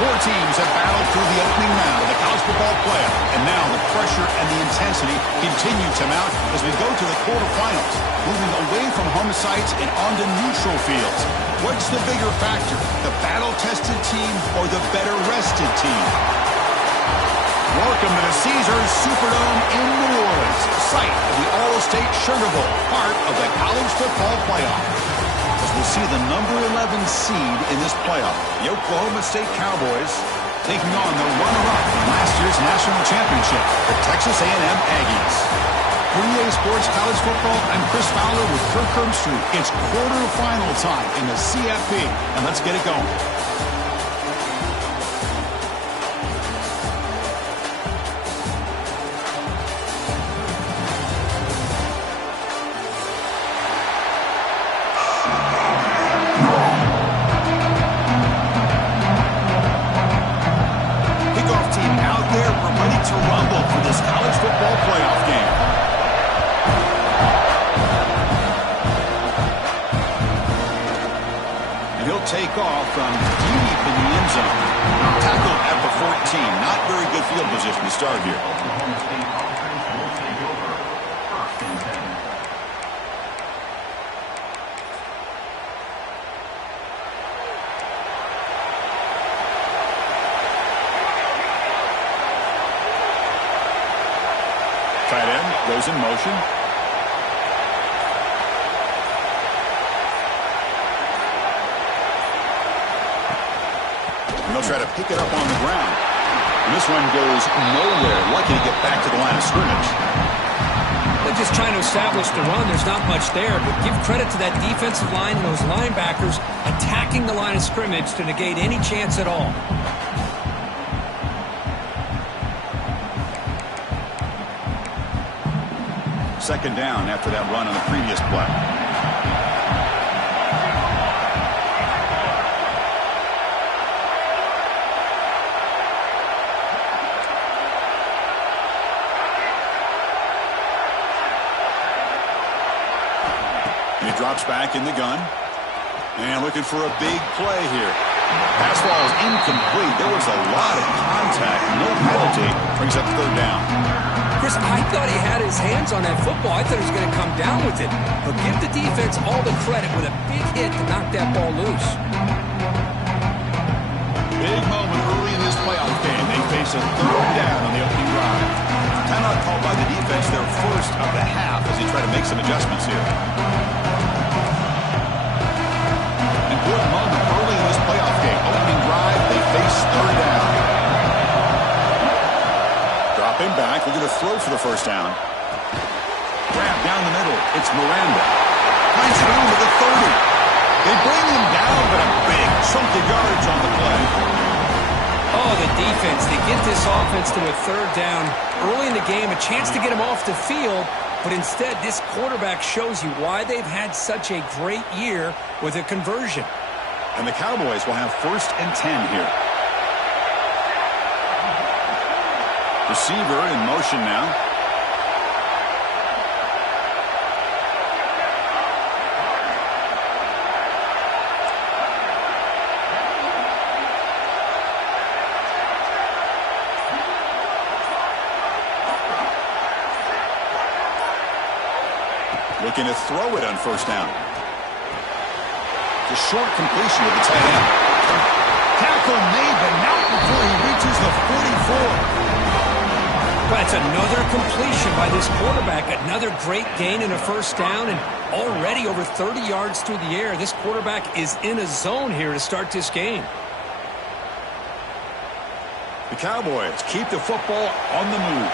Four teams have battled through the opening round of the college football playoff, and now the pressure and the intensity continue to mount as we go to the quarterfinals, moving away from home sites and onto neutral fields. What's the bigger factor, the battle-tested team or the better-rested team? Welcome to the Caesars Superdome in New Orleans, site of the All-State Sugar Bowl, part of the college football playoff. As we'll see the number 11 seed in this playoff, the Oklahoma State Cowboys taking on the runner-up in last year's national championship, the Texas A&M Aggies. For EA Sports College Football, I'm Chris Fowler with Kirk Herbstreit. It's quarterfinal time in the CFP, and let's get it going. Take off from deep in the end zone. Tackled at the 14. Not very good field position to start here. Tight end goes in motion. They'll try to pick it up on the ground. And this one goes nowhere. Lucky to get back to the line of scrimmage. They're just trying to establish the run. There's not much there, but give credit to that defensive line and those linebackers attacking the line of scrimmage to negate any chance at all. Second down after that run on the previous play. He drops back in the gun. And looking for a big play here. Pass ball is incomplete. There was a lot of contact. No penalty. Brings up third down. Chris, I thought he had his hands on that football. I thought he was going to come down with it. But give the defense all the credit with a big hit to knock that ball loose. Big moment early in this playoff game. They face a third down on the opening drive. Timeout called by the defense, their first of the half, as they try to make some adjustments here. Important moment early in this playoff game. Opening drive, they face third down. Dropping back, looking to throw for the first down. Grab down the middle. It's Miranda. Finds room at the 30. They bring him down, but a big chunk of yardage on the play. Oh, the defense. They get this offense to a third down early in the game, a chance to get him off the field, but instead this quarterback shows you why they've had such a great year with a conversion. And the Cowboys will have 1st and 10 here. Receiver in motion now. Looking to throw it on first down. The short completion of the tight end. Tackle made, but not before he reaches the 44. That's another completion by this quarterback. Another great gain in a first down, and already over 30 yards through the air. This quarterback is in a zone here to start this game. The Cowboys keep the football on the move.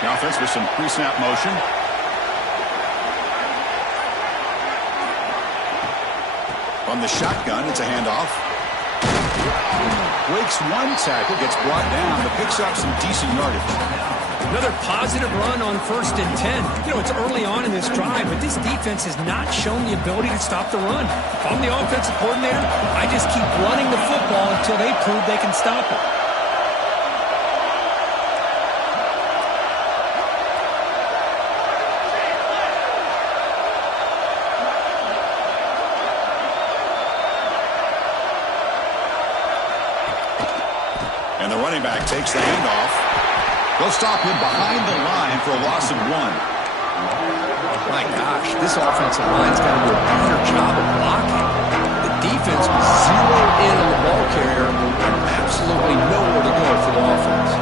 The offense with some pre-snap motion. On the shotgun, it's a handoff. Breaks one tackle, gets brought down, but picks up some decent yardage. Another positive run on 1st and 10. You know, it's early on in this drive, but this defense has not shown the ability to stop the run. If I'm the offensive coordinator, I just keep running the football until they prove they can stop it. And the running back takes the handoff. They'll stop him behind the line for a loss of 1. My gosh, this offensive line's got to do a better job of blocking. The defense was zeroed in on the ball carrier and absolutely nowhere to go for the offense.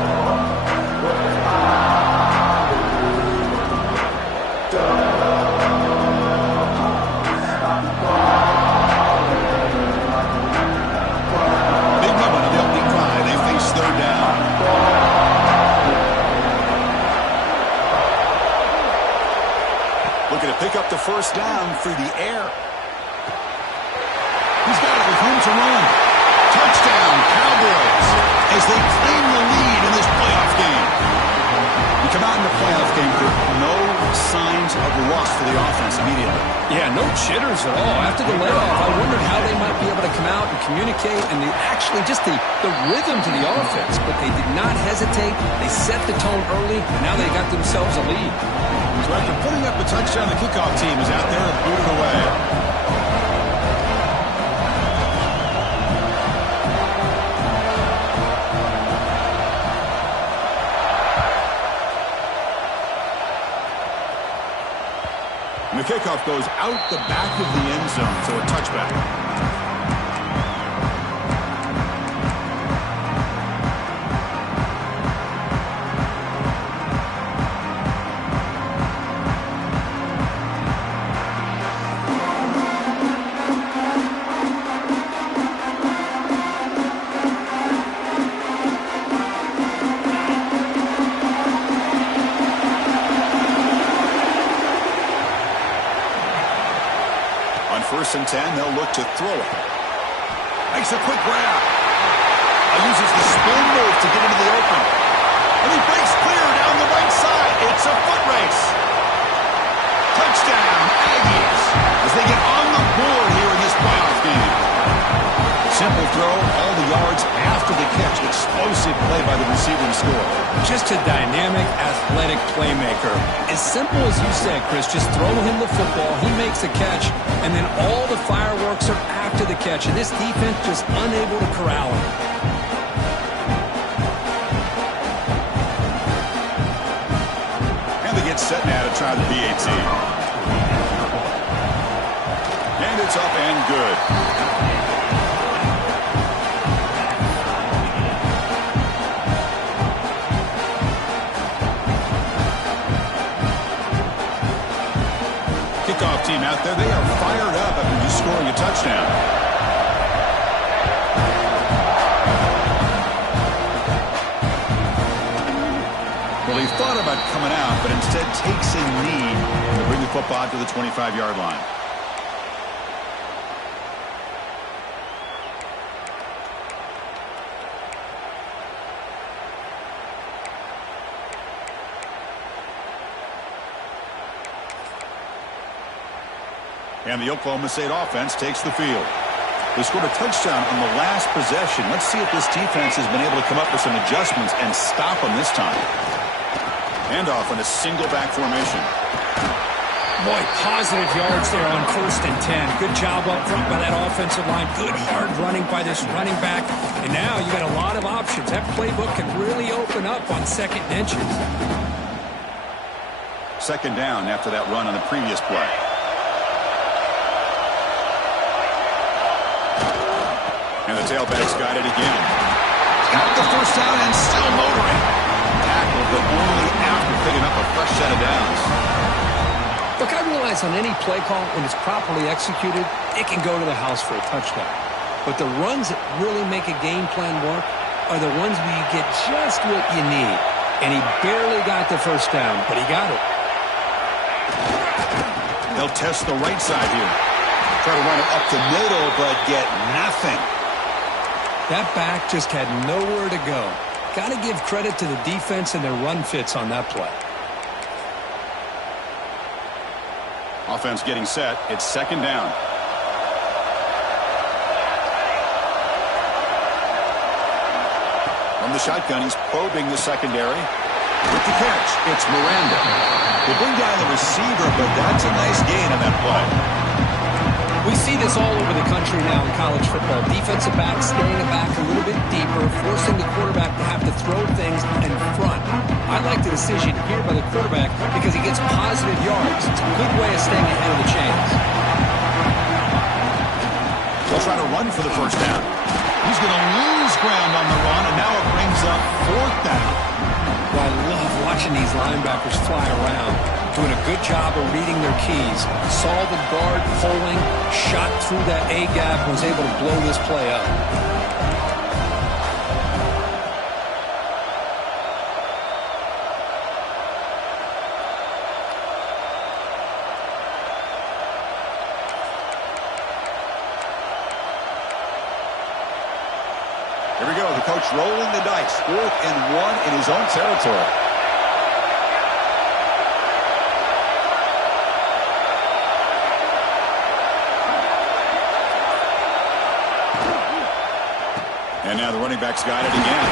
Big moment of the opening drive. They face 3rd down. Looking to pick up the 1st down through the air. He's got it with room to run. Touchdown, Cowboys, as they claim the lead in this playoff game. You come out in the playoff game with no signs of loss for the offense immediately. Yeah, no jitters at all. After the layoff, I wondered how they might be able to come out and communicate and just the rhythm to the offense. But they did not hesitate. They set the tone early, and now they got themselves a lead. So after putting up a touchdown, the kickoff team is out there and booted away. And the kickoff goes out the back of the end zone, so a touchback. On 1st and 10, they'll look to throw it. Makes a quick grab. Uses the spin move to get into the open. And he breaks clear down the right side. It's a foot race. Touchdown, Aggies, as they get on the board here in this playoff game. Simple throw, all the yards after the catch. Explosive play by the receiver to score. Just a dynamic, athletic playmaker. As simple as you said, Chris, just throw him the football, he makes a catch, and then all the fireworks are after the catch, and this defense just unable to corral him. And they get set now to try the PAT. And it's up and good. Kickoff team out there, they are fired up after just scoring a touchdown. Well, he thought about coming out, but instead takes a knee to bring the football to the 25-yard line. And the Oklahoma State offense takes the field. They scored a touchdown on the last possession. Let's see if this defense has been able to come up with some adjustments and stop them this time. Handoff in a single back formation. Boy, positive yards there on 1st and 10. Good job up front by that offensive line. Good hard running by this running back. And now you got a lot of options. That playbook can really open up on 2nd and inches. 2nd down after that run on the previous play. And the tailback's got it again. Got the 1st down and still motoring. Tackled, but only after picking up a fresh set of downs. Look, I realize on any play call, when it's properly executed, it can go to the house for a touchdown. But the runs that really make a game plan work are the ones where you get just what you need. And he barely got the 1st down, but he got it. They'll test the right side here. Try to run it up the middle, but get nothing. That back just had nowhere to go. got to give credit to the defense and their run fits on that play. Offense getting set. It's second down. From the shotgun, he's probing the secondary. With the catch, it's Miranda. They bring down the receiver, but that's a nice gain on that play. We see this all over the country now in college football. Defensive backs staying back a little bit deeper, forcing the quarterback to have to throw things in front. I like the decision here by the quarterback because he gets positive yards. It's a good way of staying ahead of the chains. They'll try to run for the first down. He's going to lose ground on the run, and now it brings up fourth down. Well, I love watching these linebackers fly around, doing a good job of reading their keys. Saw the guard pulling, shot through that A-gap, was able to blow this play up. Here we go, the coach rolling the dice. 4th and 1 in his own territory. And now the running back's got it again.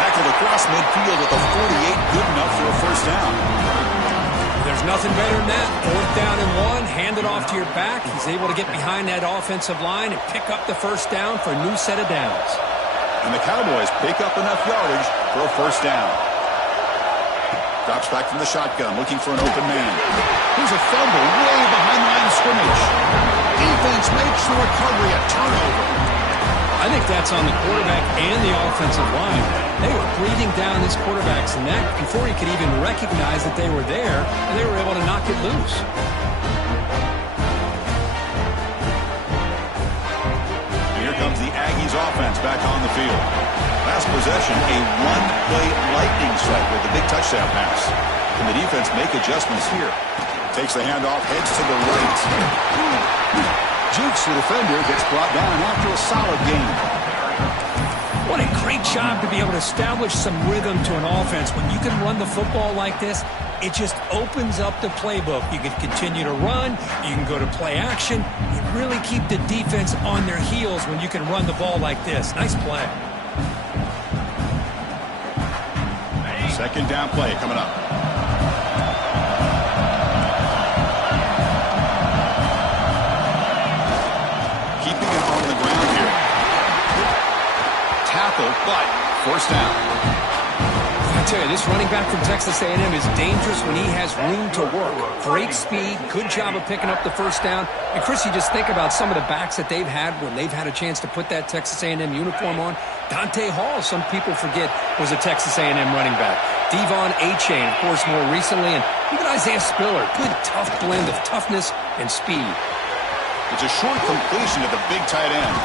Tackled across midfield at the 48, good enough for a first down. There's nothing better than that. 4th down and 1, hand it off to your back. He's able to get behind that offensive line and pick up the first down for a new set of downs. And the Cowboys pick up enough yardage for a first down. Drops back from the shotgun, looking for an open man. Here's a fumble way behind the line of scrimmage. Defense makes the recovery, a turnover. I think that's on the quarterback and the offensive line. They were breathing down this quarterback's neck before he could even recognize that they were there, and they were able to knock it loose. Comes the Aggies offense back on the field. Last possession, a one-play lightning strike with a big touchdown pass. Can the defense make adjustments here? Takes the handoff, heads to the right. Jukes the defender, gets brought down after a solid game. What a great job to be able to establish some rhythm to an offense. When you can run the football like this, it just opens up the playbook. You can continue to run. You can go to play action. You really keep the defense on their heels when you can run the ball like this. Nice play. Second down play coming up. Keeping it on the ground here. Tackle, but first down. I tell you, this running back from Texas A&M is dangerous when he has room to work. Great speed, good job of picking up the first down. And, Chris, you just think about some of the backs that they've had when they've had a chance to put that Texas A&M uniform on. Dante Hall, some people forget, was a Texas A&M running back. Devon Achane, of course, more recently. And even Isaiah Spiller, good, tough blend of toughness and speed. It's a short completion to the big tight end.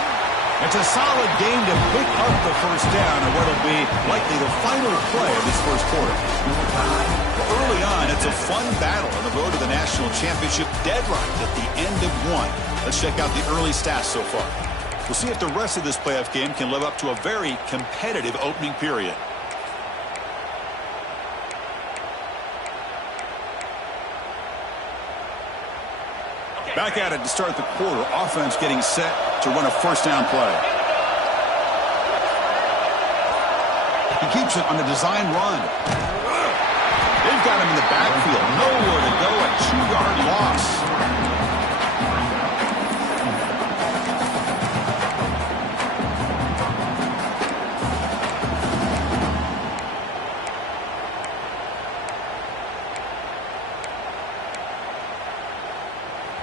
It's a solid game to pick up the first down on what will be likely the final play of this first quarter. Early on, it's a fun battle on the road to the national championship, deadlocked at the end of one. Let's check out the early stats so far. We'll see if the rest of this playoff game can live up to a very competitive opening period. Back at it to start the quarter. Offense getting set to run a first down play. He keeps it on the design run. They've got him in the backfield. Nowhere to go. A 2-yard loss.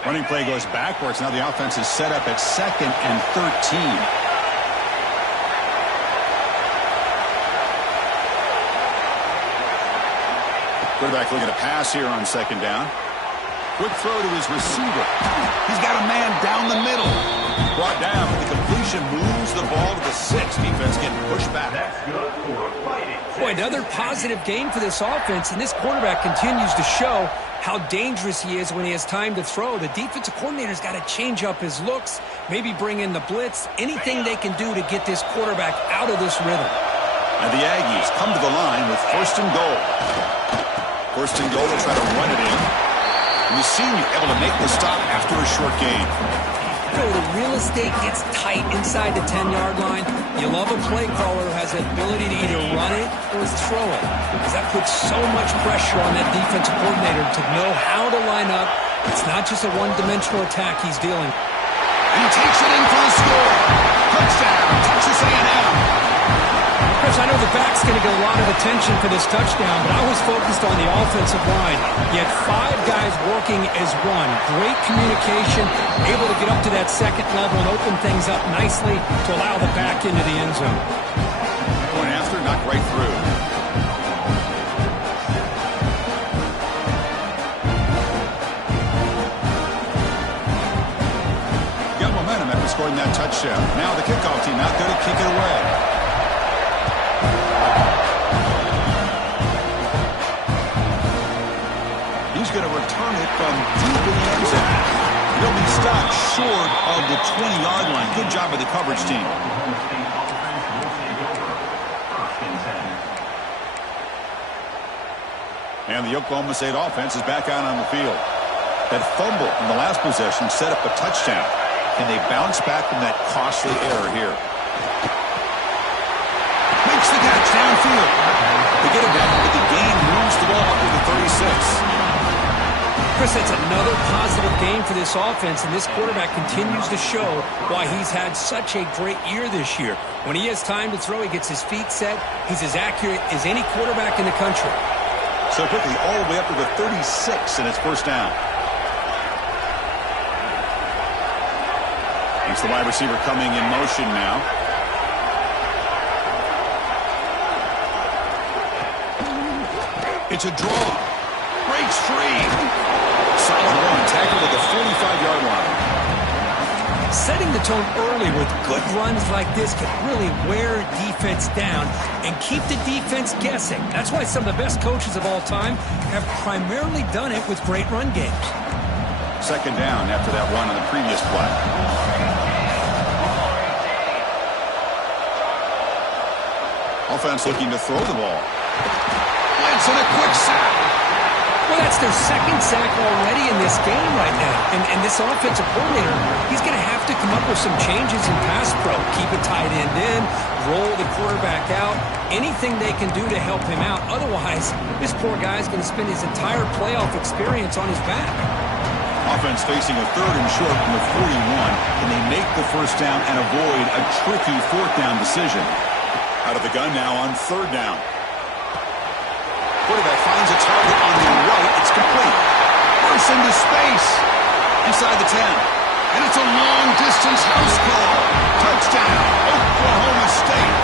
Running play goes backwards. Now the offense is set up at 2nd and 13. Quarterback looking to pass here on 2nd down. Quick throw to his receiver. He's got a man down the middle. Brought down, but the completion moves the ball to the 6. Defense getting pushed back. Boy, another positive game for this offense, and this quarterback continues to show how dangerous he is when he has time to throw. The defensive coordinator's got to change up his looks, maybe bring in the blitz, anything they can do to get this quarterback out of this rhythm. And the Aggies come to the line with first and goal. First and goal, they'll try to run it in. And the senior able to make the stop after a short gain. So the real estate gets tight inside the 10-yard line. You love a play caller who has the ability to either run it or throw it, because that puts so much pressure on that defensive coordinator to know how to line up. It's not just a one-dimensional attack he's dealing. And he takes it in for the score. Touchdown, Texas A&M. Chris, I know the back's going to get a lot of attention for this touchdown, but I was focused on the offensive line. You had 5 guys working as one. Great communication, able to get up to that second level and open things up nicely to allow the back into the end zone. Going after, knocked right through. Got momentum after scoring that touchdown. Now the kickoff team out there to kick it away. He's going to return it from deep in the end zone. He'll be stopped short of the 20-yard line. Good job by the coverage team. And the Oklahoma State offense is back out on the field. That fumble in the last possession set up a touchdown. Can they bounce back from that costly error here? Makes the catch downfield. They get it back, but the game moves the ball up to the 36. Chris, that's another positive game for this offense, and this quarterback continues to show why he's had such a great year this year. When he has time to throw, he gets his feet set. He's as accurate as any quarterback in the country. So quickly, all the way up to the 36, and it's first down. It's the wide receiver coming in motion now. It's a draw. Breaks free. Solid run, tackled at the 45-yard line. Setting the tone early with good runs like this can really wear defense down and keep the defense guessing. That's why some of the best coaches of all time have primarily done it with great run games. Second down after that run on the previous play. Offense looking to throw the ball. Blitz and a quick sack. Well, that's their second sack already in this game right now. And this offensive coordinator, he's going to have to come up with some changes in pass pro. Keep a tight end in, roll the quarterback out, anything they can do to help him out. Otherwise, this poor guy's going to spend his entire playoff experience on his back. Offense facing a third and short from the 41. Can they make the first down and avoid a tricky fourth down decision? Out of the gun now on third down. Quarterback finds a target on the right. It's complete. Bursts into space. Inside the 10. And it's a long-distance house call. Touchdown, Oklahoma State.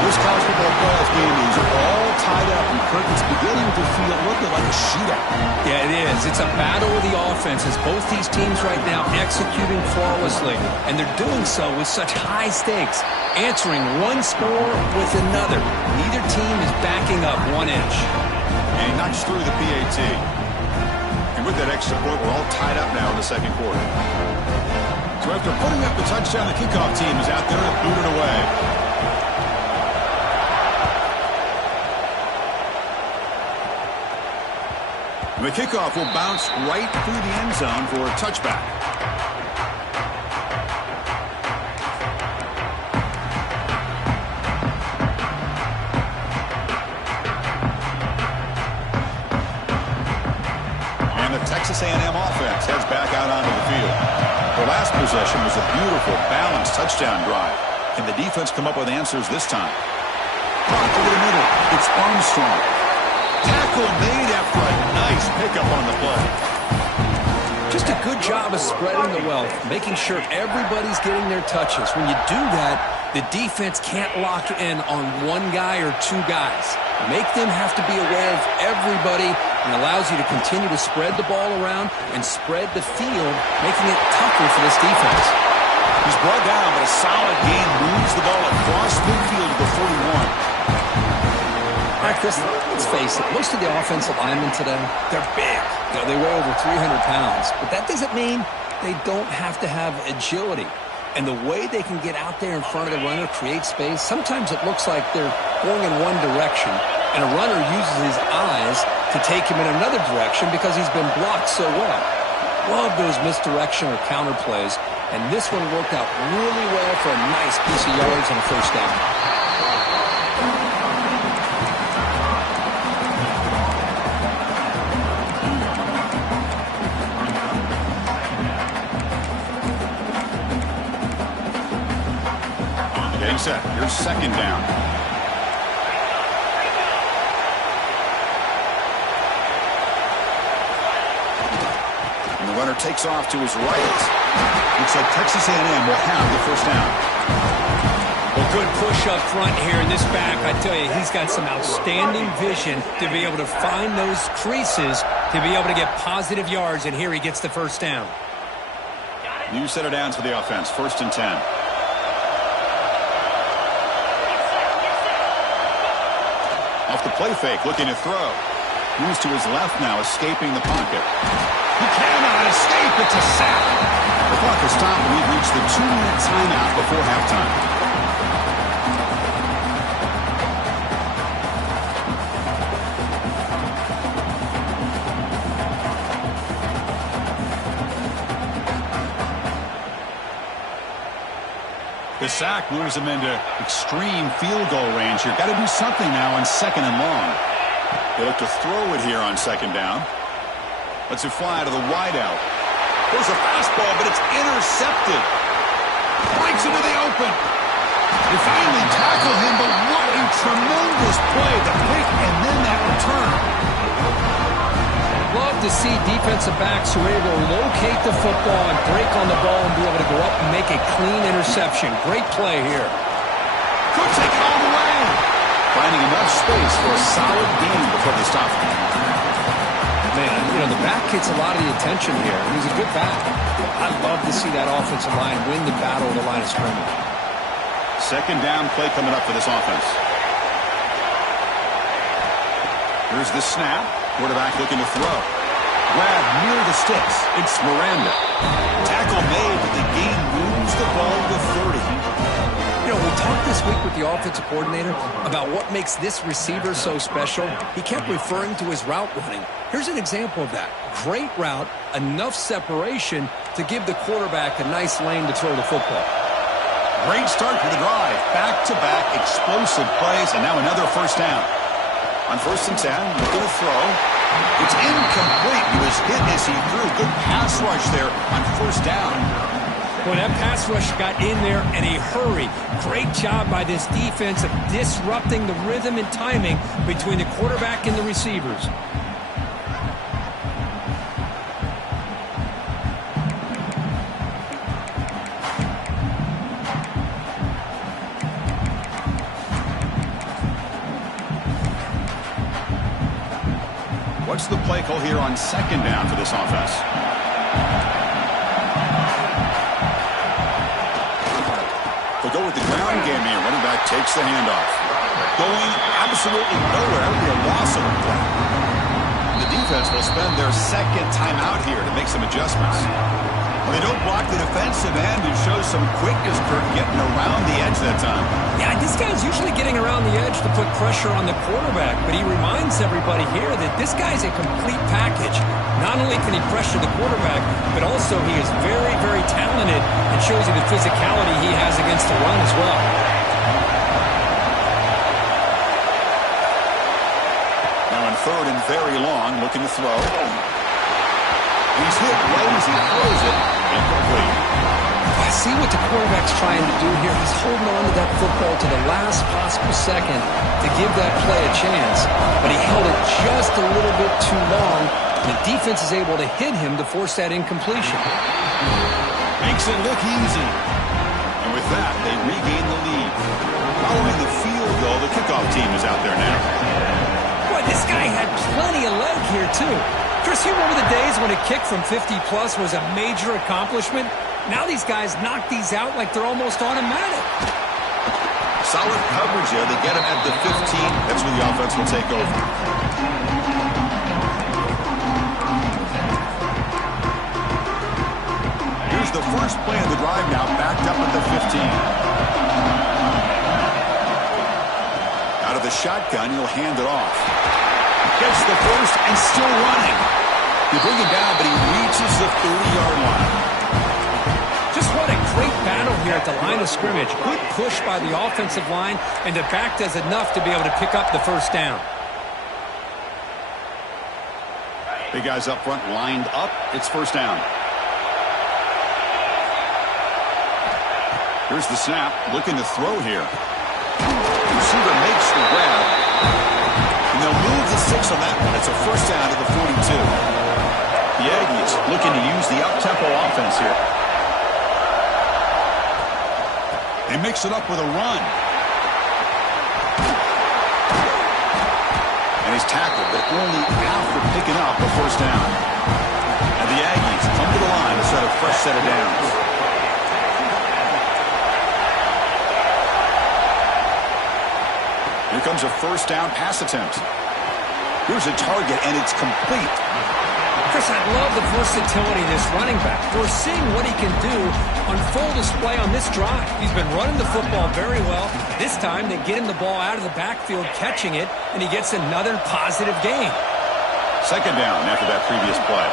This college football playoff game is all tied up, and Curtin's beginning to feel a little bit like a shootout. Yeah, it is. It's a battle of the offenses. Both these teams right now executing flawlessly, and they're doing so with such high stakes, answering one score with another. Neither team is backing up 1 inch. And he knocks through the PAT. And with that extra point, we're all tied up now in the second quarter. So after putting up the touchdown, the kickoff team is out there to boot it away. The kickoff will bounce right through the end zone for a touchback. And the Texas A&M offense heads back out onto the field. The last possession was a beautiful, balanced touchdown drive. Can the defense come up with answers this time? Caught over the middle. It's Armstrong. Tackle made after a nice pickup on the play. Just a good job of spreading the wealth, making sure everybody's getting their touches. When you do that, the defense can't lock in on one guy or two guys. Make them have to be aware of everybody, and allows you to continue to spread the ball around and spread the field, making it tougher for this defense. He's brought down, but a solid gain moves the ball across midfield to the 41. All right, Chris, let's face it. Most of the offensive linemen today, they're big. You know, they weigh over 300 pounds. But that doesn't mean they don't have to have agility. And the way they can get out there in front of the runner, create space, sometimes it looks like they're going in one direction, and a runner uses his eyes to take him in another direction because he's been blocked so well. Love those misdirection or counter plays, and this one worked out really well for a nice piece of yards and a first down. Getting set. Here's second down. And the runner takes off to his right. Looks like Texas A&M will have the first down. Well, good push up front here in this back. I tell you, he's got some outstanding vision to be able to find those creases to be able to get positive yards, and here he gets the first down. New set of downs for the offense. 1st and 10. Off the play fake, looking to throw. Moves to his left now, escaping the pocket. He cannot escape. It's a sack. The clock is stopped, and we've reached the 2-minute timeout before halftime. The sack moves him into extreme field goal range here. Got to do something now on 2nd and long. They look to throw it here on 2nd down. Lets it fly to the wideout. There's a fastball, but it's intercepted. Breaks into the open. They finally tackle him, but what a tremendous play. The pick and then that return. Love to see defensive backs who are able to locate the football and break on the ball and be able to go up and make a clean interception. Great play here. Could take it all the way. Finding enough space for a solid gain before they stop him. Man, you know, the back gets a lot of the attention here. He's a good back. I'd love to see that offensive line win the battle of the line of scrimmage. 2nd down play coming up for this offense. Here's the snap. Quarterback looking to throw. Grab near the sticks. It's Miranda. Tackle made, but the gain moves the ball to 30. You know, we talked this week with the offensive coordinator about what makes this receiver so special. He kept referring to his route running. Here's an example of that. Great route, enough separation to give the quarterback a nice lane to throw the football. Great start to the drive. Back-to-back explosive plays, and now another first down. On 1st and 10, looking to throw. It's incomplete. He was hit as he threw. Good pass rush there on 1st down. Well, that pass rush got in there in a hurry. Great job by this defense of disrupting the rhythm and timing between the quarterback and the receivers. What's the play call here on 2nd down for this offense? They'll go with the ground game here. Running back takes the handoff. Going absolutely nowhere. It'll be a loss of a play. The defense will spend their 2nd timeout here to make some adjustments. They don't block the defensive end and show some quickness, Kirk, getting around the edge that time. Yeah, this guy's usually getting around the edge to put pressure on the quarterback, but he reminds everybody here that this guy's a complete package. Not only can he pressure the quarterback, but also he is very, very talented and shows you the physicality he has against the run as well. Now on 3rd and very long, looking to throw. He's hit right as he throws it. Incomplete. I see what the quarterback's trying to do here. He's holding on to that football to the last possible second to give that play a chance. But he held it just a little bit too long. The defense is able to hit him to force that incompletion. Makes it look easy. And with that, they regain the lead. Following the field goal, the kickoff team is out there now. Boy, this guy had plenty of leg here, too. Chris, you remember the days when a kick from 50-plus was a major accomplishment? Now these guys knock these out like they're almost automatic. Solid coverage here. They get him at the 15. That's where the offense will take over. Here's Here's the first play of the drive now, backed up at the 15. Out of the shotgun, he'll hand it off. Gets the first and still running. You bring him down, but he reaches the 30-yard line. Just what a great battle here at the line of scrimmage. Good push by the offensive line, and the back does enough to be able to pick up the first down. Big guys up front lined up. It's first down. Here's the snap. Looking to throw here. The receiver makes the grab. And they'll move the 6 on that one. It's a first down to the 42. The Aggies looking to use the up-tempo offense here. They mix it up with a run. And he's tackled, but only after picking up a first down. And the Aggies come to the line to set a fresh set of downs. Here comes a first down pass attempt. Here's a target, and it's complete. Chris, I love the versatility of this running back. We're seeing what he can do on full display on this drive. He's been running the football very well. This time, they get him the ball out of the backfield, catching it, and he gets another positive gain. Second down after that previous play.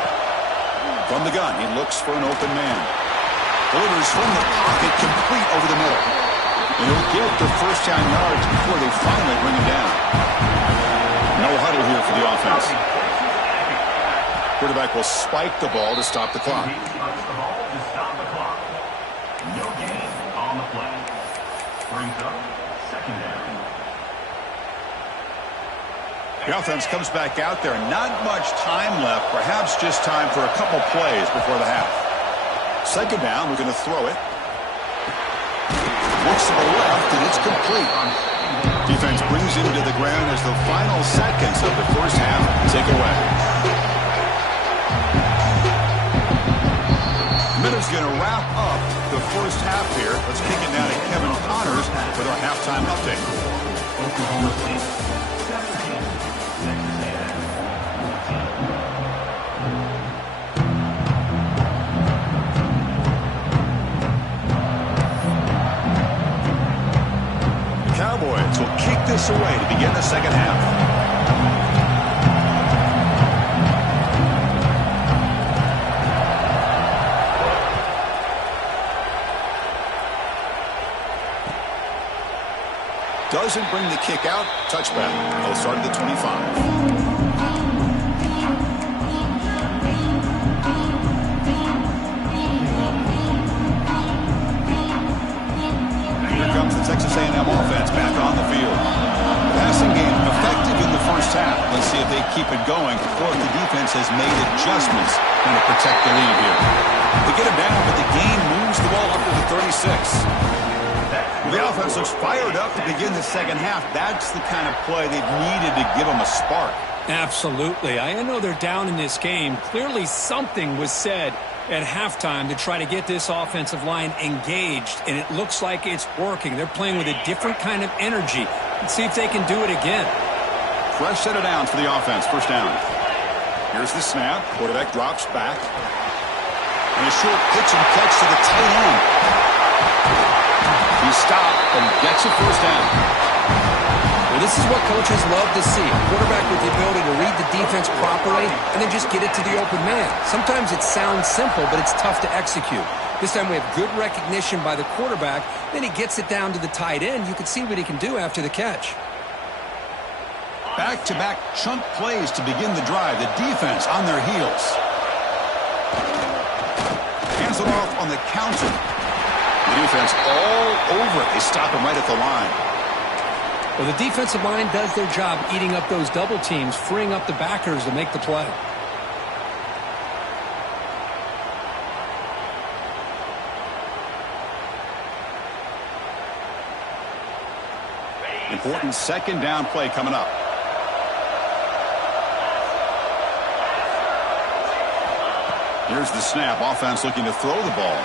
From the gun, he looks for an open man. Delivers from the pocket, complete over the middle. And he'll get the first down yards before they finally bring him down. No huddle here for the offense. Quarterback will spike the ball to stop the clock. No gain on the play. Brings up second down. The offense comes back out there. Not much time left. Perhaps just time for a couple plays before the half. Second down, we're going to throw it. Looks to the left, and it's complete. Defense brings him to the ground as the final seconds of the first half take away. Miller's going to wrap up the first half here. Let's kick it down to Kevin Connors with our halftime update. Oklahoma State 17, The Cowboys will kick this away to begin the second half. Doesn't bring the kick out. Touchback. They'll start at the 25. Here comes the Texas A&M offense back on the field. Passing game effective in the first half. Let's see if they keep it going or if the defense has made adjustments to protect the lead here. They get him down, but the game moves the ball up to the 36. The offense looks fired up to begin the second half. That's the kind of play they've needed to give them a spark. Absolutely. I know they're down in this game. Clearly something was said at halftime to try to get this offensive line engaged, and it looks like it's working. They're playing with a different kind of energy. Let's see if they can do it again. Fresh set of downs for the offense. First down. Here's the snap. Quarterback drops back. And a short pitch and catch to the tight end. He stopped and gets a first down. Well, this is what coaches love to see. A quarterback with the ability to read the defense properly and then just get it to the open man. Sometimes it sounds simple, but it's tough to execute. This time we have good recognition by the quarterback. Then he gets it down to the tight end. You can see what he can do after the catch. Back-to-back chunk plays to begin the drive. The defense on their heels. Hands it off on the counter. The defense all over it. They stop him right at the line. Well, the defensive line does their job eating up those double teams, freeing up the backers to make the play. Important second down play coming up. Here's the snap. Offense looking to throw the ball.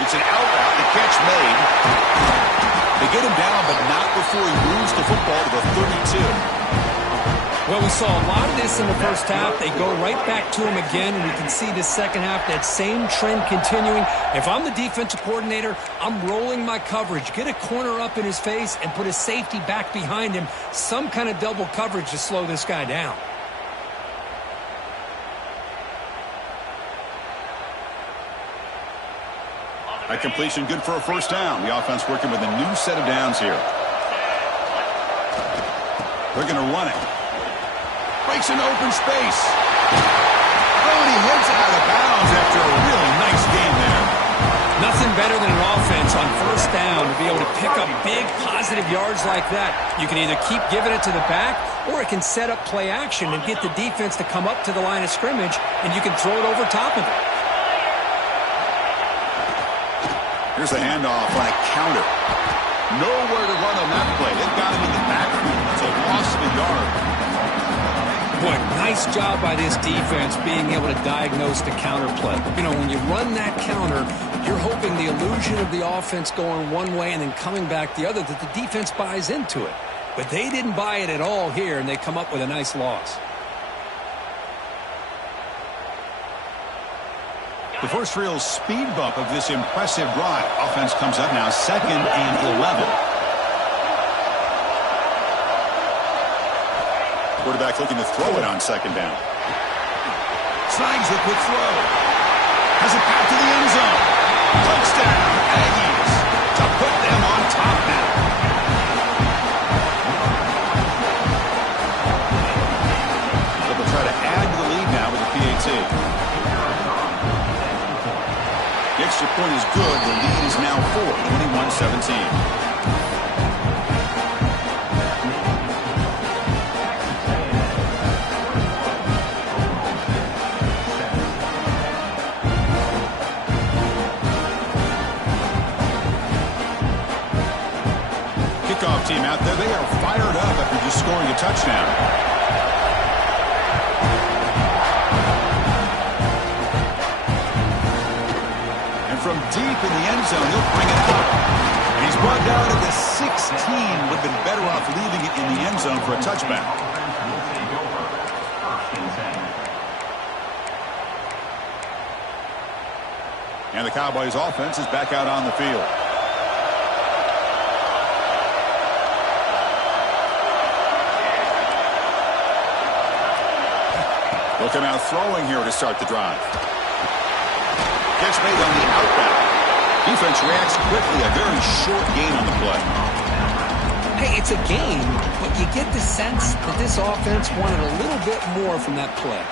It's an out route. The catch made. They get him down, but not before he moves the football to the 32. Well, we saw a lot of this in the first half. They go right back to him again, and we can see this second half, that same trend continuing. If I'm the defensive coordinator, I'm rolling my coverage. Get a corner up in his face and put a safety back behind him. Some kind of double coverage to slow this guy down. A completion good for a first down. The offense working with a new set of downs here. They're going to run it. Breaks into open space. Oh, and he heads out of bounds after a really nice game there. Nothing better than an offense on first down to be able to pick up big positive yards like that. You can either keep giving it to the back, or it can set up play action and get the defense to come up to the line of scrimmage, and you can throw it over top of it. Here's the handoff on a counter. Nowhere to run on that play. They've got him in the backfield. That's a loss of a yard. Boy, nice job by this defense being able to diagnose the counter play. You know, when you run that counter, you're hoping the illusion of the offense going one way and then coming back the other, that the defense buys into it. But they didn't buy it at all here, and they come up with a nice loss. The first real speed bump of this impressive drive. Offense comes up now 2nd and 11. Quarterback looking to throw it on 2nd down. Snags the quick throw. Has it back to the end zone. Touchdown, Aggies, to put them on top now. They'll try to add to the lead now with the PAT. The extra point is good. The lead is now 4, 21-17. Kickoff team out there. They are fired up after just scoring a touchdown. From deep in the end zone, he'll bring it out. And he's brought down to the 16. Would have been better off leaving it in the end zone for a touchback. And the Cowboys offense is back out on the field. They'll come out throwing here to start the drive. Catch made on the outback. Defense reacts quickly. A very short gain on the play. Hey, it's a game, but you get the sense that this offense wanted a little bit more from that play.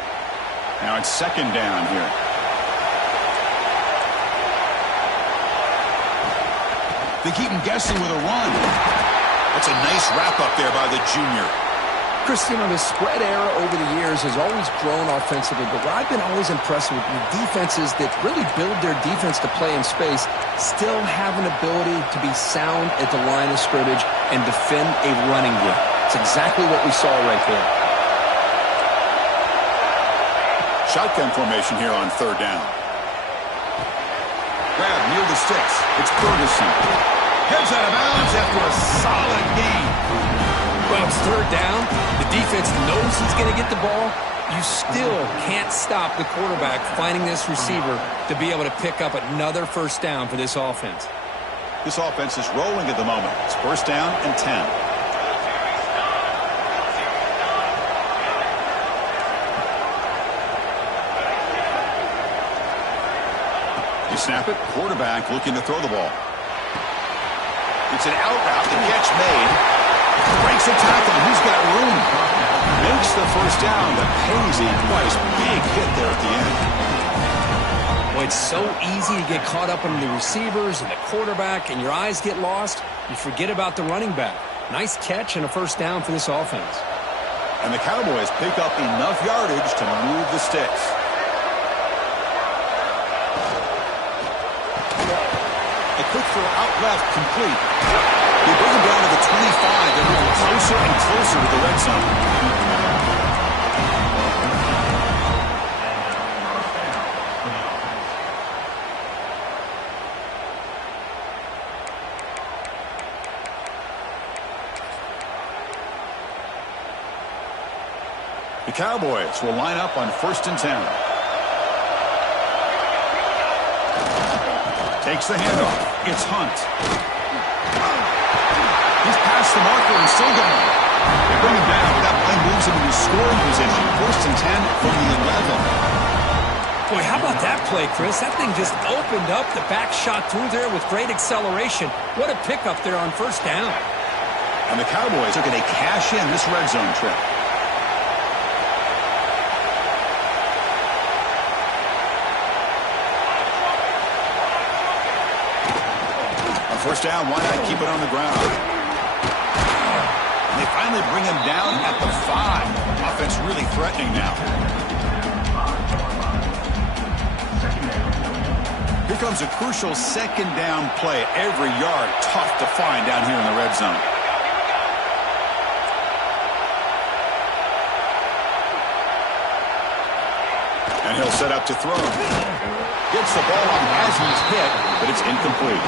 Now it's 2nd down here. They keep him guessing with a run. That's a nice wrap up there by the junior. Chris, you know, the spread era over the years has always grown offensively, but what I've been always impressed with the defenses that really build their defense to play in space still have an ability to be sound at the line of scrimmage and defend a running game. It's exactly what we saw right there. Shotgun formation here on 3rd down. Grab near the sticks. It's Ferguson. Heads out of bounds after a solid gain. Well, it's 3rd down. The defense knows he's going to get the ball. You still can't stop the quarterback finding this receiver to be able to pick up another first down for this offense. This offense is rolling at the moment. It's 1st down and 10. You snap it. Quarterback looking to throw the ball. It's an out route. The catch made. Breaks a tackle. Who's got room? Makes the first down, but pays a twice. Big hit there at the end. Well, it's so easy to get caught up in the receivers and the quarterback, and your eyes get lost. You forget about the running back. Nice catch and a first down for this offense. And the Cowboys pick up enough yardage to move the sticks. A quick throw out left, complete. They bring him down to the 25. They're moving closer and closer to the red zone. The Cowboys will line up on 1st and 10. Takes the handoff. It's Hunt. He's past the marker and still going. They bring him down, but that play moves him into scoring position. 1st and 10 from the 11. Boy, how about that play, Chris? That thing just opened up. The back shot through there with great acceleration. What a pickup there on 1st down. And the Cowboys are going to cash in this red zone trip. On 1st down, why not keep it on the ground? And they finally bring him down at the 5. Offense really threatening now. Here comes a crucial 2nd down play. Every yard tough to find down here in the red zone. And he'll set up to throw. Gets the ball on as he's hit, but it's incomplete.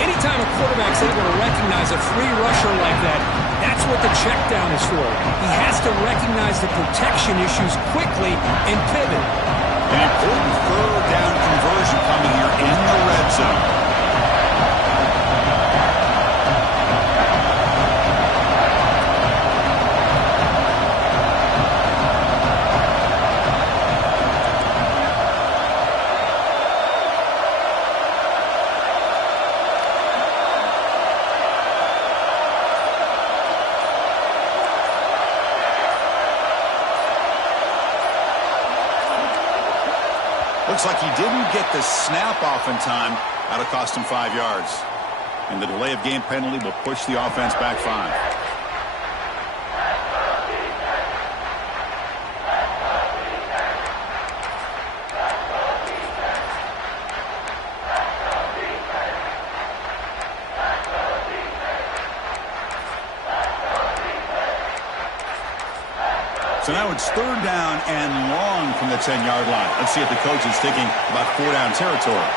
Anytime a quarterback's able to recognize a free rusher like that, that's what the check down is for. He has to recognize the protection issues quickly and pivot. An important 3rd down conversion coming here in the red zone. Looks like he didn't get the snap off in time. That'll cost him 5 yards. And the delay of game penalty will push the offense back 5. So now it's 3rd down and long from the 10-yard line. Let's see if the coach is thinking about 4-down territory.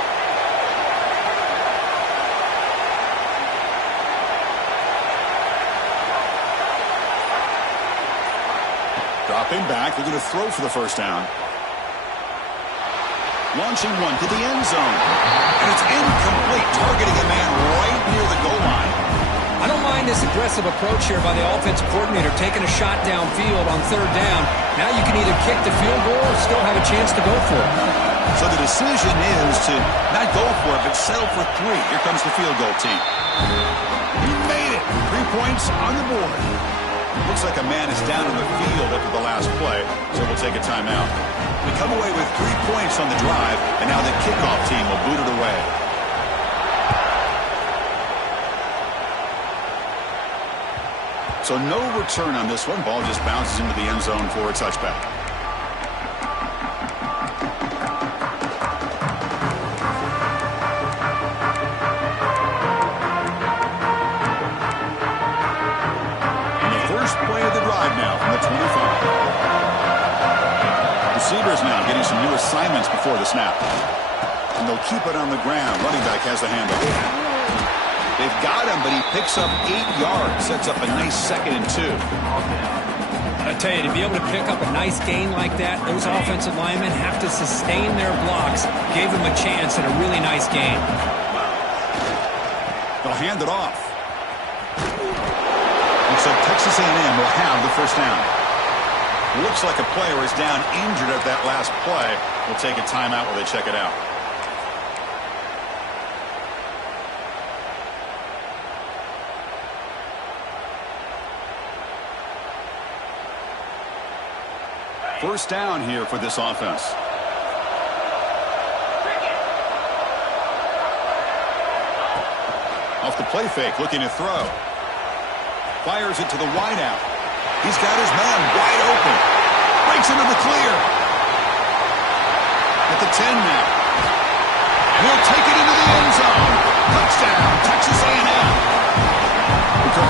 Dropping back. They're going to throw for the 1st down. Launching one to the end zone. And it's incomplete, targeting a man right near the goal line. I don't mind this aggressive approach here by the offensive coordinator, taking a shot downfield on 3rd down. Now you can either kick the field goal or still have a chance to go for it. So the decision is to not go for it, but settle for 3. Here comes the field goal team. He made it. 3 points on the board. Looks like a man is down in the field after the last play, so we'll take a timeout. We come away with 3 points on the drive, and now the kickoff team will boot it away. So no return on this one. Ball just bounces into the end zone for a touchback. And the first play of the drive now from the 25. Receivers now getting some new assignments before the snap. And they'll keep it on the ground. Running back has the handoff. They've got him, but he picks up 8 yards. Sets up a nice 2nd and 2. I tell you, to be able to pick up a nice gain like that, those offensive linemen have to sustain their blocks. Gave them a chance at a really nice gain. They'll hand it off. Looks like Texas A&M will have the 1st down. Looks like a player is down injured at that last play. We'll take a timeout while they check it out. First down here for this offense. Off the play fake, looking to throw. Fires it to the wideout. He's got his man wide open. Breaks into the clear. At the 10 now. And he'll take it into the end zone. Touchdown, Texas A&M.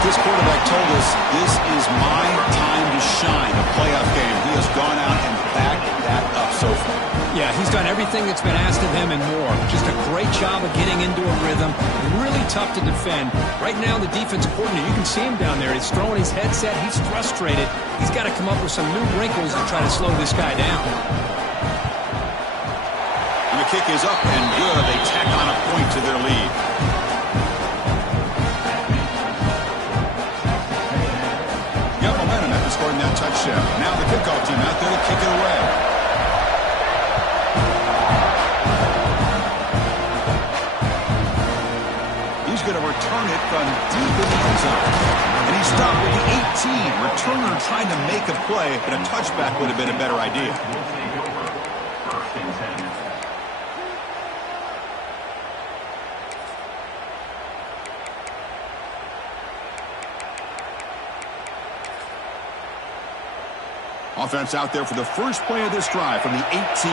This quarterback told us this is my time to shine, a playoff game. He has gone out and backed that up so far. Yeah, he's done everything everything that's been asked of him and more. Just a great job of getting into a rhythm. Really tough to defend. Right now, the defense coordinator, you can see him down there. He's throwing his headset. He's frustrated. He's got to come up with some new wrinkles to try to slow this guy down. And the kick is up and good. They tack on a point to their lead. Got momentum after scoring that touchdown. Now the kickoff team out there to kick it away. He's going to return it from deep in the end zone. And he stopped with the 18. Returner trying to make a play, but a touchback would have been a better idea. We'll take over. First and 10. Offense out there for the first play of this drive from the 18.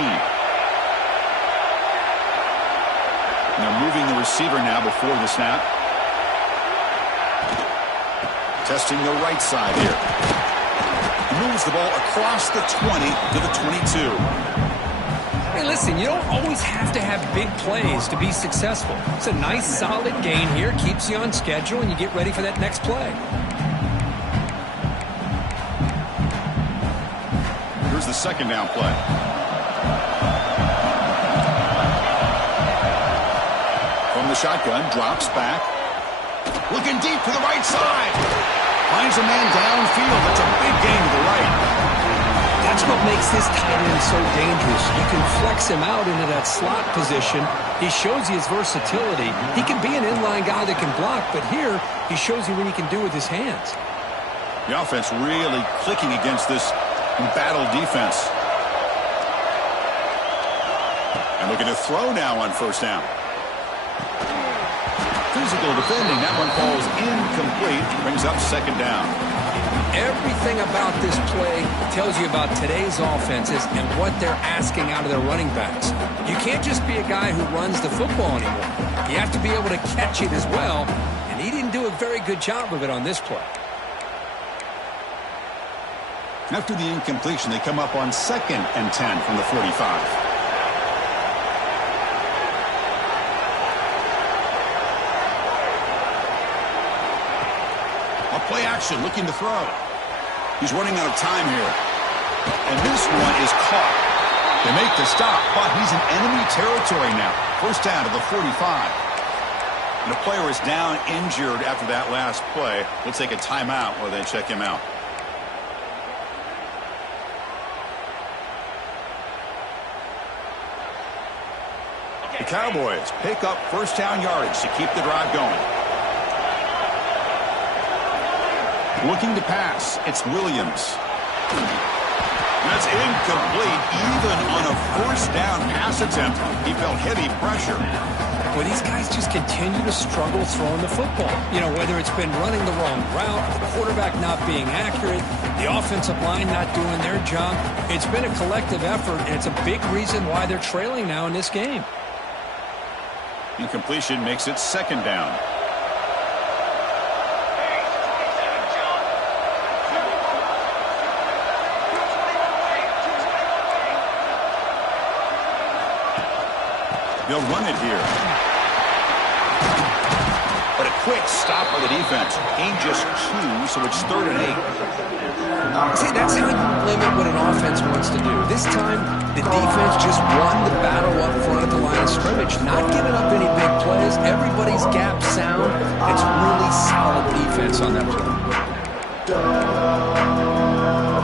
And they're moving the receiver now before the snap. Testing the right side here. Moves the ball across the 20 to the 22. Hey, listen, you don't always have to have big plays to be successful. It's a nice, solid gain here. Keeps you on schedule, and you get ready for that next play. Here's the second down play. From the shotgun, drops back. Looking deep to the right side. Finds a man downfield. That's a big gain to the right. That's what makes this tight end so dangerous. You can flex him out into that slot position. He shows you his versatility. He can be an inline guy that can block, but here he shows you what he can do with his hands. The offense really clicking against this battle defense. And looking to throw now on first down. Physical defending. That one falls incomplete. Brings up second down. Everything about this play tells you about today's offenses and what they're asking out of their running backs. You can't just be a guy who runs the football anymore. You have to be able to catch it as well, and he didn't do a very good job of it on this play. After the incompletion, they come up on 2nd and 10 from the 45. Play action, looking to throw. He's running out of time here. And this one is caught. They make the stop, but he's in enemy territory now. First down to the 45. And the player is down injured after that last play. We'll take a timeout while they check him out. The Cowboys pick up first down yardage to keep the drive going. Looking to pass, it's Williams. That's incomplete. Even on a first down pass attempt, he felt heavy pressure. Well, these guys just continue to struggle throwing the football. You know, whether it's been running the wrong route, the quarterback not being accurate, the offensive line not doing their job. It's been a collective effort, and it's a big reason why they're trailing now in this game. Incompletion makes it second down. They'll run it here. But a quick stop by the defense. Gain just 2, so it's 3rd and 8. See, that's how you limit what an offense wants to do. This time, the defense just won the battle up front at the line of scrimmage, not giving up any big plays. Everybody's gap sound. It's really solid defense on that play.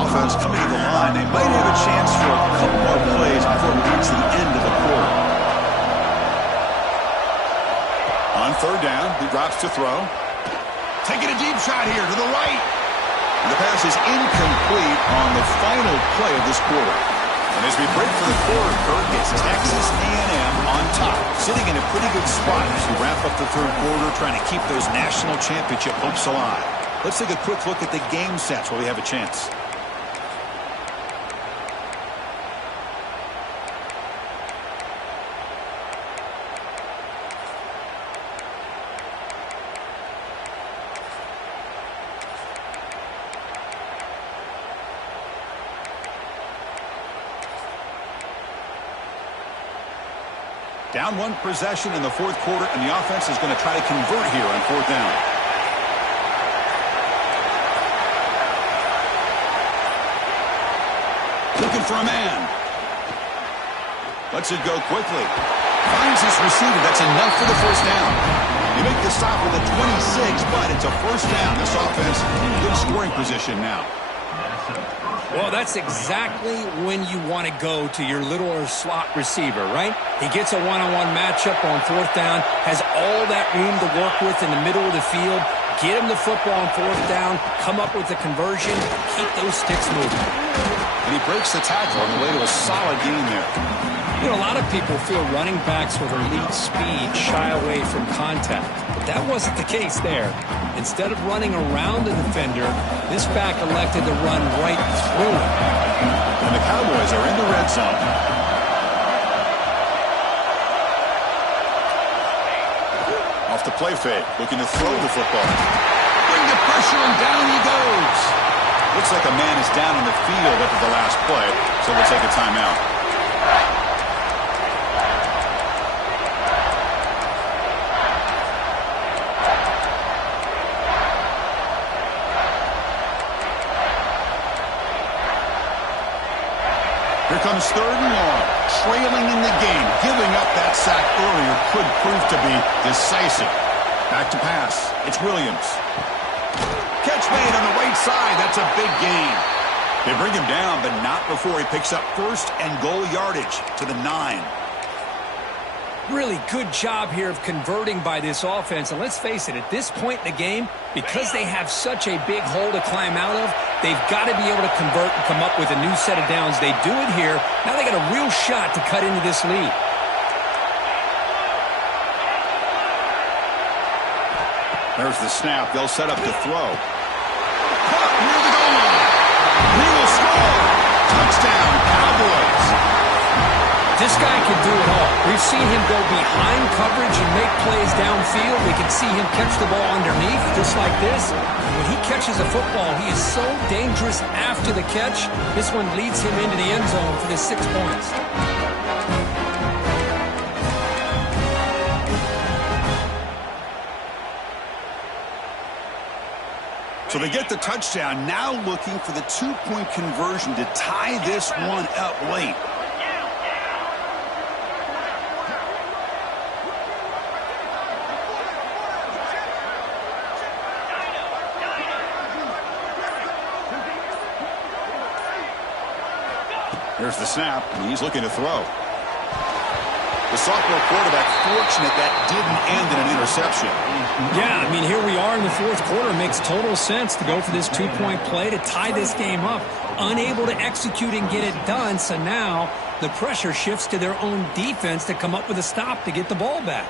Offense coming to the line. They might have a chance for a couple more plays before we reach the end of the quarter. On 3rd down, he drops to throw. Taking a deep shot here to the right. And the pass is incomplete on the final play of this quarter. And as we break for the quarter, Kirk, it's Texas A&M on top, sitting in a pretty good spot as we wrap up the 3rd quarter, trying to keep those national championship hopes alive. Let's take a quick look at the game sets while we have a chance. Down one possession in the fourth quarter, and the offense is going to try to convert here on fourth down. Looking for a man. Lets it go quickly. Finds his receiver. That's enough for the first down. You make the stop with a 26, but it's a first down. This offense in good scoring position now. Well, that's exactly when you want to go to your little slot receiver, right? He gets a one-on-one matchup on fourth down, has all that room to work with in the middle of the field. Get him the football on fourth down, come up with a conversion, keep those sticks moving. And he breaks the tackle on the way to a solid gain there. You know, a lot of people feel running backs with elite speed shy away from contact. But that wasn't the case there. Instead of running around the defender, this back elected to run right through him. And the Cowboys are in the red zone. Off the play fake, looking to throw the football. Bring the pressure, and down he goes. Looks like a man is down in the field after the last play, so we'll take a timeout. Here comes third and long, trailing in the game. Giving up that sack earlier could prove to be decisive. Back to pass. It's Williams. Catch made on the right side. That's a big gain. They bring him down, but not before he picks up first and goal yardage to the 9. Really good job here of converting by this offense. And let's face it, at this point in the game, because they have such a big hole to climb out of, they've got to be able to convert and come up with a new set of downs. They do it here. Now they got a real shot to cut into this lead. There's the snap. They'll set up to throw. Caught near the goal line. He will score. Touchdown, Cowboys. This guy can do it all. We've seen him go behind coverage and make plays downfield. We can see him catch the ball underneath, just like this. When he catches a football, he is so dangerous after the catch. This one leads him into the end zone for the 6 points. So they get the touchdown, now looking for the 2-point conversion to tie this one up late. Here's the snap, and he's looking to throw. The sophomore quarterback fortunate that didn't end in an interception. Yeah, I mean, here we are in the fourth quarter. It makes total sense to go for this 2-point play to tie this game up. Unable to execute and get it done, so now the pressure shifts to their own defense to come up with a stop to get the ball back.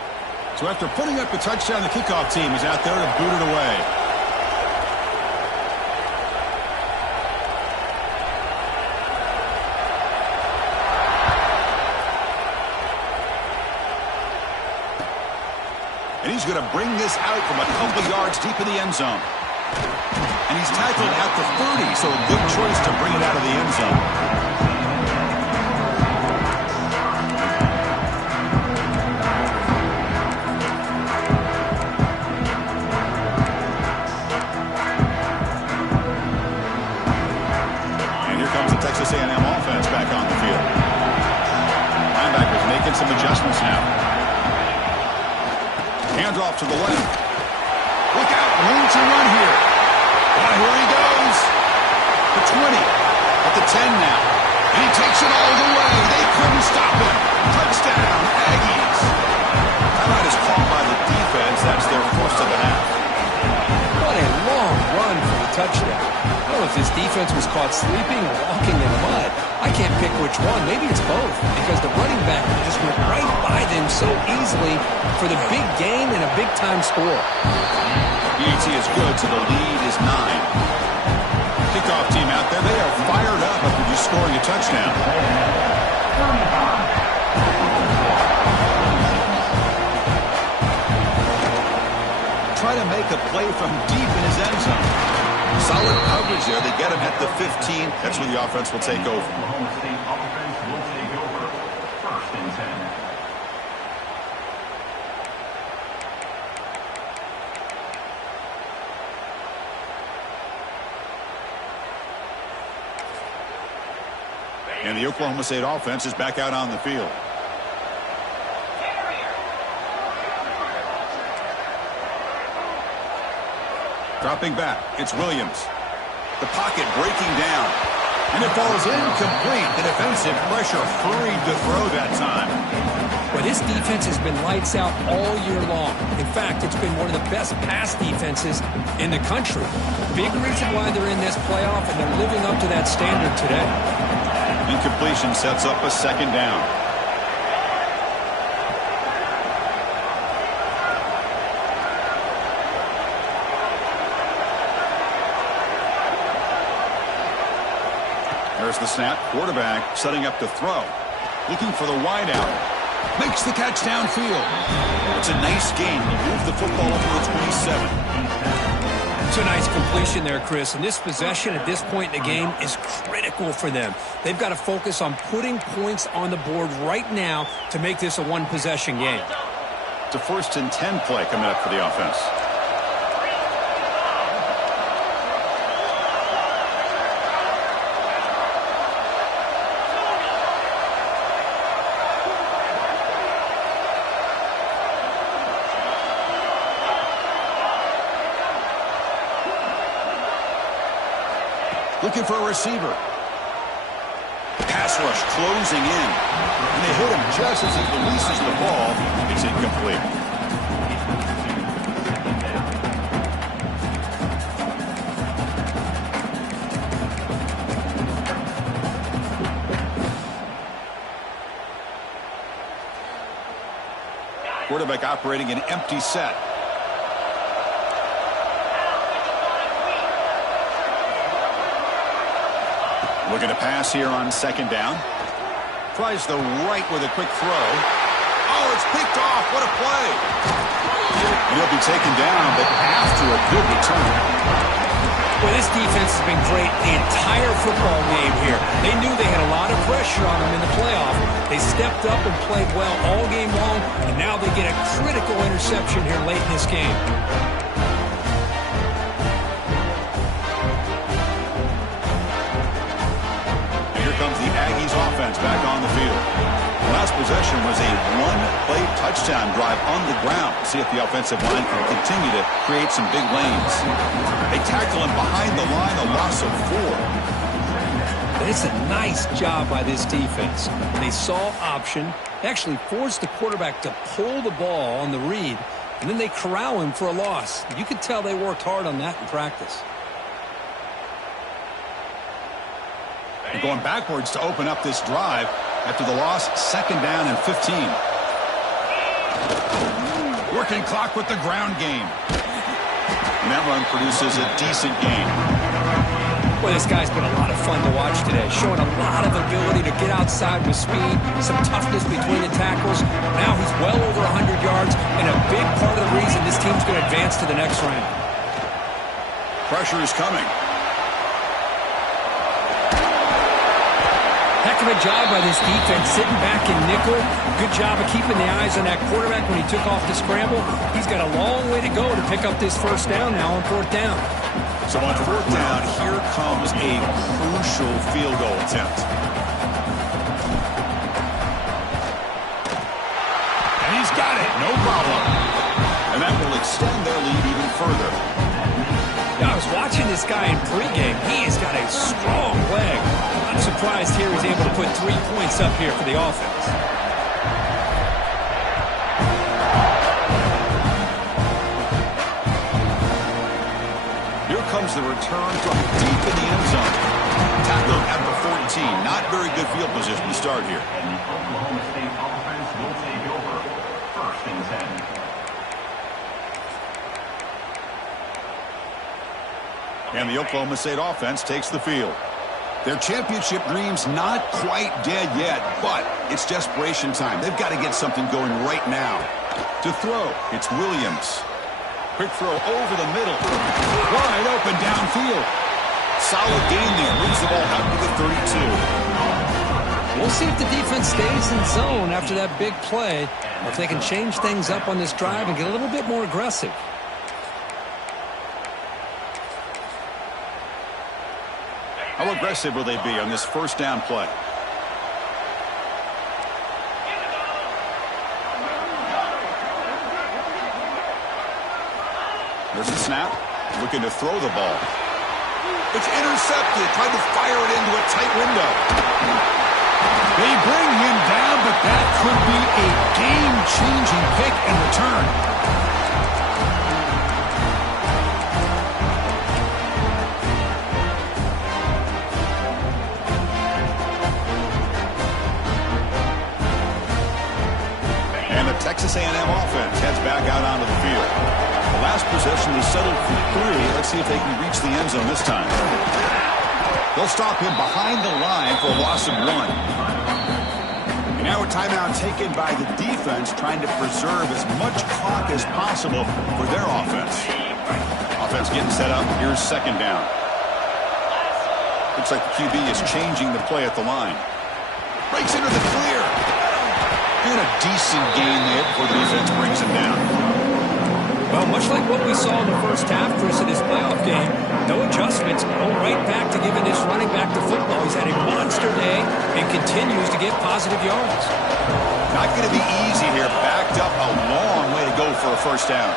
So after putting up the touchdown, the kickoff team is out there to boot it away. And he's going to bring this out from a couple yards deep in the end zone. And he's tackled at the 30, so a good choice to bring it out of the end zone. And here comes the Texas A&M offense back on the field. Linebackers making some adjustments now. Handoff to the left. Look out, room to run here. Oh, here he goes. The 20, at the 10 now. And he takes it all the way. They couldn't stop him. Touchdown, Aggies. Timeout is called by the defense. That's their first of the half. What a long run for the touchdown. I don't know if this defense was caught sleeping or walking in mud. I can't pick which one. Maybe it's both, because the running back just went right by them so easily for the big gain and a big-time score. BAT is good, so the lead is 9. Kickoff team out there. They are fired up after just scoring a touchdown. Try to make a play from deep in his end zone. Solid coverage there. They get him at the 15. That's where the offense will take over. Oklahoma State offense will take over. 1st and 10. And the Oklahoma State offense is back out on the field. Dropping back, it's Williams. The pocket breaking down. And it falls incomplete. The defensive pressure hurried to throw that time. Well, this defense has been lights out all year long. In fact, it's been one of the best pass defenses in the country. Big reason why they're in this playoff, and they're living up to that standard today. Incompletion sets up a second down. There's the snap. Quarterback setting up to throw. Looking for the wideout. Makes the catch downfield. It's a nice gain. Move the football over to 27. It's a nice completion there, Chris. And this possession at this point in the game is critical for them. They've got to focus on putting points on the board right now to make this a one-possession game. It's a 1st and 10 play coming up for the offense. Looking for a receiver. Pass rush closing in. And they hit him just as he releases the ball. It's incomplete. Quarterback operating an empty set. Looking to pass here on second down. Tries the right with a quick throw. Oh, it's picked off. What a play. And he'll be taken down, but after a good return. Well, this defense has been great the entire football game here. They knew they had a lot of pressure on them in the playoff. They stepped up and played well all game long, and now they get a critical interception here late in this game. Comes the Aggies offense back on the field. The last possession was a one-play touchdown drive on the ground. See if the offensive line can continue to create some big lanes. They tackle him behind the line, a loss of 4. It's a nice job by this defense. They saw option, actually forced the quarterback to pull the ball on the read, and then they corral him for a loss. You could tell they worked hard on that in practice. And going backwards to open up this drive after the loss, 2nd down and 15. Working clock with the ground game. And that run produces a decent gain. Well, this guy's been a lot of fun to watch today, showing a lot of ability to get outside with speed, some toughness between the tackles. Now he's well over 100 yards, and a big part of the reason this team's going to advance to the next round. Pressure is coming. Heck of a job by this defense, sitting back in nickel. Good job of keeping the eyes on that quarterback when he took off the scramble. He's got a long way to go to pick up this first down now on 4th down. So on 4th down, here comes a crucial field goal attempt. And he's got it, no problem. And that will extend their lead even further. Yeah, I was watching this guy in pregame. He has got a strong leg. I'm surprised here he's able to put 3 points up here for the offense. Here comes the return from deep in the end zone. Tackled at the 14. Not very good field position to start here. And the Oklahoma State offense will take over 1st and 10. And the Oklahoma State offense takes the field. Their championship dreams not quite dead yet, but it's desperation time. They've got to get something going right now. To throw, it's Williams. Quick throw over the middle. Wide open downfield. Solid gain there. Moves the ball out to the 32. We'll see if the defense stays in zone after that big play, or if they can change things up on this drive and get a little bit more aggressive. How aggressive will they be on this 1st down play? There's the snap. Looking to throw the ball. It's intercepted. Trying to fire it into a tight window. They bring him down, but that could be a game-changing pick and return. And the Texas A&M offense heads back out onto the field. The last possession is settled for 3. Let's see if they can reach the end zone this time. They'll stop him behind the line for a loss of 1. And now a timeout taken by the defense, trying to preserve as much clock as possible for their offense. Offense getting set up. Here's second down. Looks like the QB is changing the play at the line. Breaks into the clear. Doing a decent gain there before the defense brings him down. Well, much like what we saw in the first half, Chris, in this playoff game, no adjustments, go right back to giving this running back to football. He's had a monster day and continues to get positive yards. Not going to be easy here. Backed up a long way to go for a first down.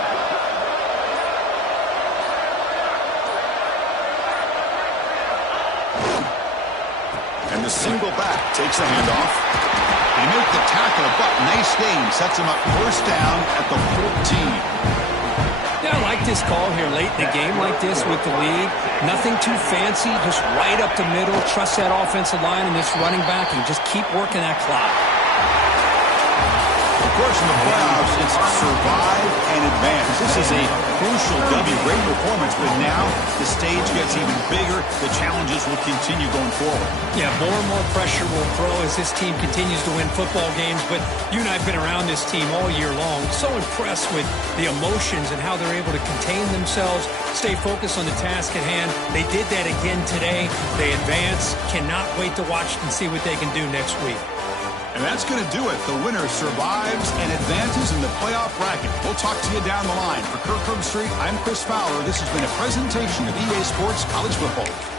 And the single back takes the handoff. They make the tackle, but nice gain. Sets him up first down at the 14. Yeah, I like this call here late in a game like this with the lead. Nothing too fancy, just right up the middle. Trust that offensive line and this running back and just keep working that clock. Of course, in the playoffs, it's survive and advance. This is a crucial W. Great performance, but now the stage gets even bigger. The challenges will continue going forward. Yeah, more and more pressure will grow as this team continues to win football games. But you and I have been around this team all year long. So impressed with the emotions and how they're able to contain themselves, stay focused on the task at hand. They did that again today. They advance. Cannot wait to watch and see what they can do next week. And that's going to do it. The winner survives and advances in the playoff bracket. We'll talk to you down the line. For Kirk Herbstreit, I'm Chris Fowler. This has been a presentation of EA Sports College Football.